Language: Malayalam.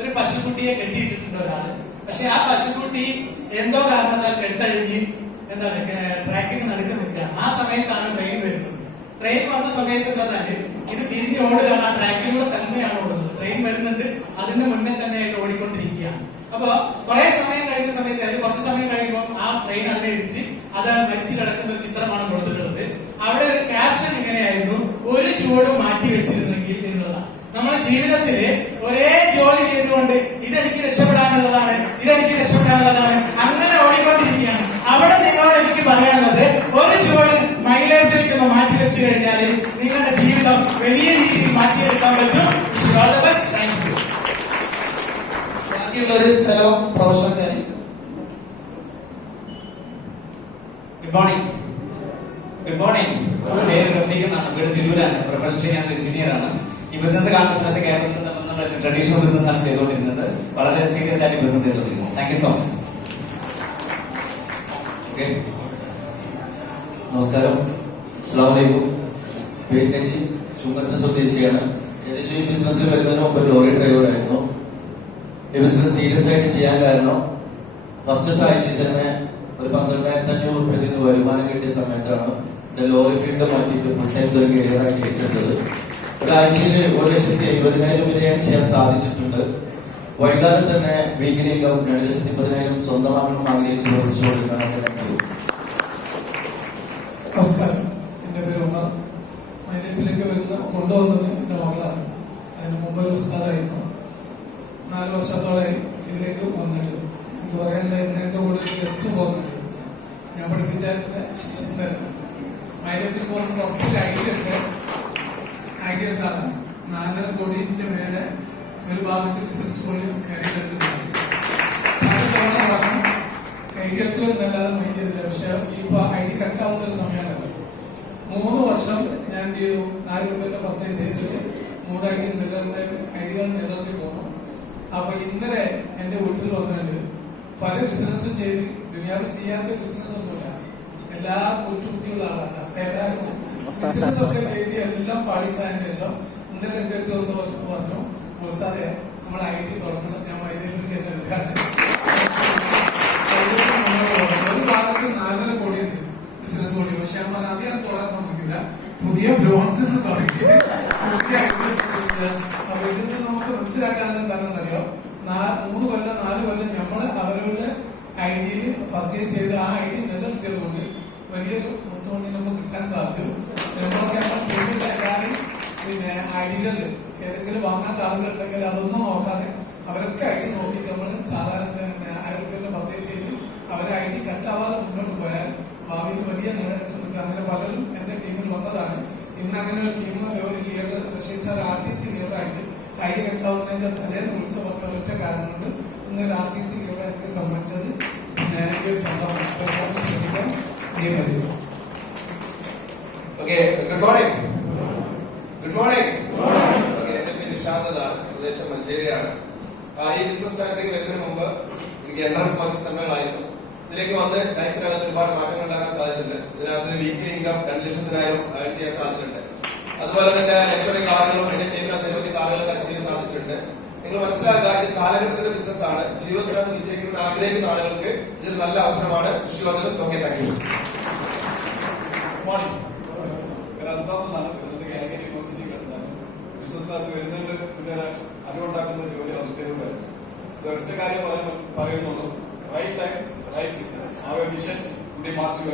ഒരു പശുക്കുട്ടിയെ കെട്ടിയിട്ടിട്ടുണ്ട് ഒരാള്. പക്ഷെ ആ പശുക്കുട്ടി എന്തോ കാരണത്താൽ കെട്ടഴിഞ്ഞ് എന്താണ് ട്രാക്കിന് നടുക്ക് നിൽക്കുകയാണ്. ആ സമയത്താണ് ട്രെയിൻ വരുന്നത്. ട്രെയിൻ വന്ന സമയത്ത് എന്തായാലും ഇത് തിരിഞ്ഞ് ഓടുകയാണ്. ആ ട്രാക്കിലൂടെ തന്നെയാണ് ഓടുന്നത്. ട്രെയിൻ വരുന്നുണ്ട്, അതിന്റെ മുന്നേ തന്നെയായിട്ട് ഓടിക്കൊണ്ടിരിക്കുകയാണ്. അപ്പൊ കുറെ സമയം കഴിഞ്ഞ സമയത്ത്, അതായത് കുറച്ച് സമയം കഴിയുമ്പോൾ ആ ട്രെയിൻ അതിനെ ഇടിച്ച് അത് മരിച്ചു കിടക്കുന്ന ഒരു ചിത്രമാണ് കൊടുത്തിട്ടുള്ളത്. അവിടെ ഒരു ക്യാപ്ഷൻ ഇങ്ങനെയായിരുന്നു, ഒരു ചുവട് മാറ്റി വെച്ചിരുന്നെങ്കിൽ എന്നുള്ളതാണ്. നമ്മുടെ ജീവിതത്തില് ഒരേ ജോലി ചെയ്തുകൊണ്ട് ഇതെനിക്ക് രക്ഷപ്പെടാനുള്ളതാണ്, ഇതെനിക്ക് രക്ഷപ്പെടാനുള്ളതാണ്, അങ്ങനെ ഓടിക്കൊണ്ടിരിക്കുകയാണ്. അവിടെ നിങ്ങളോട് എനിക്ക് പറയാനുള്ളത്, ഒരു ചുവട് മൈലേജിലേക്ക് ഒന്ന് മാറ്റി വെച്ചു കഴിഞ്ഞാൽ നിങ്ങളുടെ ജീവിതം വലിയ രീതിയിൽ മാറ്റിയെടുക്കാൻ പറ്റും. ബാക്കിയുള്ളൊരു സ്ഥലവും professional. Good morning. Good morning. പേര് റഫീഖ് എന്നാണ്. വീട് തിരൂരാണ്. പ്രൊഫഷണലി ഞാൻ എഞ്ചിനീയർ ആണ്. ഈ ബിസിനസ് കാണുന്ന സമയത്ത് കേരളത്തിൽ നമ്മൾ ട്രഡീഷണൽ ബിസിനസ് ആണ് ചെയ്തുകൊണ്ടിരുന്നത്. വളരെ സീരിയസ് ആയിട്ട് ബിസിനസ് ചെയ്തുകൊണ്ടിരുന്നത്. Thank you so much. Okay, നമസ്കാരം. അസ്സലാമു അലൈക്കും. പേര് ചുങ്കത്ത് സ്വദേശിയാണ്. ഏകദേശം ഈ ബിസിനസ്സിൽ വരുന്നതിന് മുമ്പ് ലോറി ഡ്രൈവറായിരുന്നു. ഈ ബിസിനസ് സീരിയസ് ആയിട്ട് ചെയ്യാൻ കാരണം ഫസ്റ്റത്തെ ആഴ്ചയിൽ തന്നെ ഒരു 12,500 രൂപ വരുമാനം കിട്ടിയ സമയത്താണ് എന്റെ ലോറി ഫീൽഡ് മാറ്റിയിട്ട് ഫുൾ ടൈം ഒരു കരിയറാക്കി ഏറ്റെടുത്തത്. ഒരാഴ്ചയിൽ 1,70,000 വരെ ഞാൻ ചെയ്യാൻ സാധിച്ചിട്ടുണ്ട്. വൈകാതെ തന്നെ വീക്കിലി ഇൻകം 2,10,000 സ്വന്തമാകണം ആഗ്രഹിച്ച് പ്രവർത്തിച്ചുകൊണ്ടിരുന്നതാണ്. നമസ്കാരം, എന്റെ പേര് ഉമർ. മൈലൈഫിലേക്ക് കൊണ്ടുവന്നത് എന്റെ മകളാണ്. അതിന് മുമ്പ് ഒരു ഉസ്താദായിരുന്നു. 4 വർഷത്തോളം ഇതിലേക്ക് വന്നിട്ട് എനിക്ക് പറയാനുള്ള എന്റെ കൂടെ ഒരു ഗസ്റ്റ് പോകുന്നുണ്ട്. ഞാൻ പഠിപ്പിച്ച ശിഷ്യൻ മൈലൈഫിൽ പോകുന്ന ഫസ്റ്റ് ഐഡിയ എടുത്താണ് 4 കോടിന്റെ മേലെ ഒരു ഭാഗത്ത് ബിസിനസ് സ്കൂളിൽ കയറിയെടുക്കുന്നത്. കൈക്കെടുത്തു എന്നല്ലാതെ മൈൻഡ് ചെയ്തില്ല. പക്ഷെ ഇപ്പൊ ഐ ഡി കട്ടാവുന്ന ഒരു സമയമുണ്ടല്ലോ. 3 വർഷം ഞാൻ എന്ത് ചെയ്തു, 4 രൂപ പർച്ചേസ് ചെയ്തിട്ട് 3 ഐഡികൾ നിലനിർത്തി പോന്നു. അപ്പൊ ഇന്നലെ എന്റെ വീട്ടിൽ വന്നിട്ട് പല ബിസിനസ്സും ചെയ്ത് ദുനിയാവ് ചെയ്യാത്ത ബിസിനസ് ഒന്നുമില്ല. എല്ലാ കുറ്റബുദ്ധിയുള്ള ആളാണ്. അപ്പൊ ഏതായാലും ബിസിനസ് ഒക്കെ ചെയ്ത് എല്ലാം പാളീസായതിനു ശേഷം ഇന്നലെ എന്റെ അടുത്ത് വന്ന് പറഞ്ഞു, ഉസ്താദെ നമ്മൾ ഐ ടി തുറക്കണം, ഞാൻ വൈദ്യുതിക്ക് എന്നെ വരികയാണ്. ഒരു ഭാഗത്ത് 4.5 കോടി ബിസിനസ് കൂടി. പക്ഷെ ഞാൻ പറഞ്ഞാൽ അത് ഞാൻ തൊടാൻ സമ്മതിക്കില്ല. പുതിയ ബ്ലോൺസ് തുടങ്ങി അപ്പൊ ഇതിന് നമുക്ക് മനസ്സിലാക്കാനുള്ള എന്താണെന്നറിയോ, 3 കൊല്ലം 4 കൊല്ലം നമ്മള് അവരുടെ ഐ ഡിയിൽ പർച്ചേസ് ചെയ്ത് ആ ഐ ഡി നിലനിർത്തിയത് കൊണ്ട് വലിയൊരു മുത്തുകൊണ്ട് നമുക്ക് കിട്ടാൻ സാധിച്ചു. നമ്മളൊക്കെ എല്ലാവരും പിന്നെ ഐഡികളിൽ ഏതെങ്കിലും വാങ്ങാത്ത ആളുകളുണ്ടെങ്കിൽ അതൊന്നും നോക്കാതെ അവരൊക്കെ ഐ ഡി നോക്കിയിട്ട് നമ്മൾ സാധാരണ 1000 രൂപ പർച്ചേസ് ചെയ്ത് അവരെ ഐ ഡി കട്ടാവാതെ മുന്നോട്ട് പോയാൽ ഭാവിയിൽ വലിയ നേട്ടമുണ്ട്. അങ്ങനെ പലരും എന്റെ ടീമിൽ വന്നതാണ്. ഇന്ന് അങ്ങനെ ഒരു team leader Rashid sir RTC ലീഡറായിട്ട് ഐ ഡി കട്ടാവുന്നതിന്റെ തലേന്ന് വിളിച്ചു പറഞ്ഞ ഒറ്റ കാരണം കൊണ്ട് ഇന്ന് ഒരു RTC ലീഡർ എനിക്ക് സമ്മതിച്ചത് പിന്നെ ഈ ഒരു സംഭവമാണ്. ശ്രദ്ധിക്കാൻ നിയമം. Okay, good morning. Good morning. Okay, എന്റെ പേര് നിഷാന്താണ്. സ്വദേശം മഞ്ചേരിയാണ്. ഈ ബിസിനസ് സ്ഥലത്തേക്ക് വരുന്നതിന് മുമ്പ് എനിക്ക് എൻട്രൻസ് കോച്ചിങ് സെന്ററിലായിരുന്നു. ഇതിലേക്ക് വന്ന് ലൈഫിനകത്ത് ഒരുപാട് മാറ്റങ്ങൾ ഉണ്ടാക്കാൻ സാധിച്ചിട്ടുണ്ട്. ഇതിനകത്ത് വീക്കിലി ഇൻകം 2,00,000 ഏൺ ചെയ്യാൻ സാധിച്ചിട്ടുണ്ട്. അതുപോലെ തന്നെ ലക്ഷറി കാറുകളും എന്റെ ടീമിനകത്ത് നിരവധി കാറുകളൊക്കെ അച്ചീവ് ചെയ്യാൻ സാധിച്ചിട്ടുണ്ട്. നിങ്ങൾ മനസ്സിലാക്കുക, ഇത് കാലഘട്ടത്തിന്റെ ബിസിനസ് ആണ്. ജീവിതത്തിനകത്ത് വിജയിക്കണമെന്ന് ആഗ്രഹിക്കുന്ന ആളുകൾക്ക് ഇതൊരു നല്ല അവസരമാണ്. Okay, thank you. Morning. University ബിസിനസ്സിനകത്ത് വരുന്നതിന്റെ മുന്നേ അറിവുണ്ടാക്കുന്ന ജോലി അവസ്ഥയിലൂടെ ഒറ്റ കാര്യം പറയുന്നുള്ളൂ, റൈറ്റ് ടൈം റൈറ്റ് ബിസിനസ്. ആ വിഷൻ മാസ് യു.